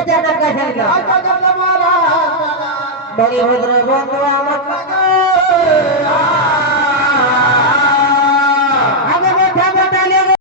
चरणात काय सांगितलं? बळीभद्र बंधवा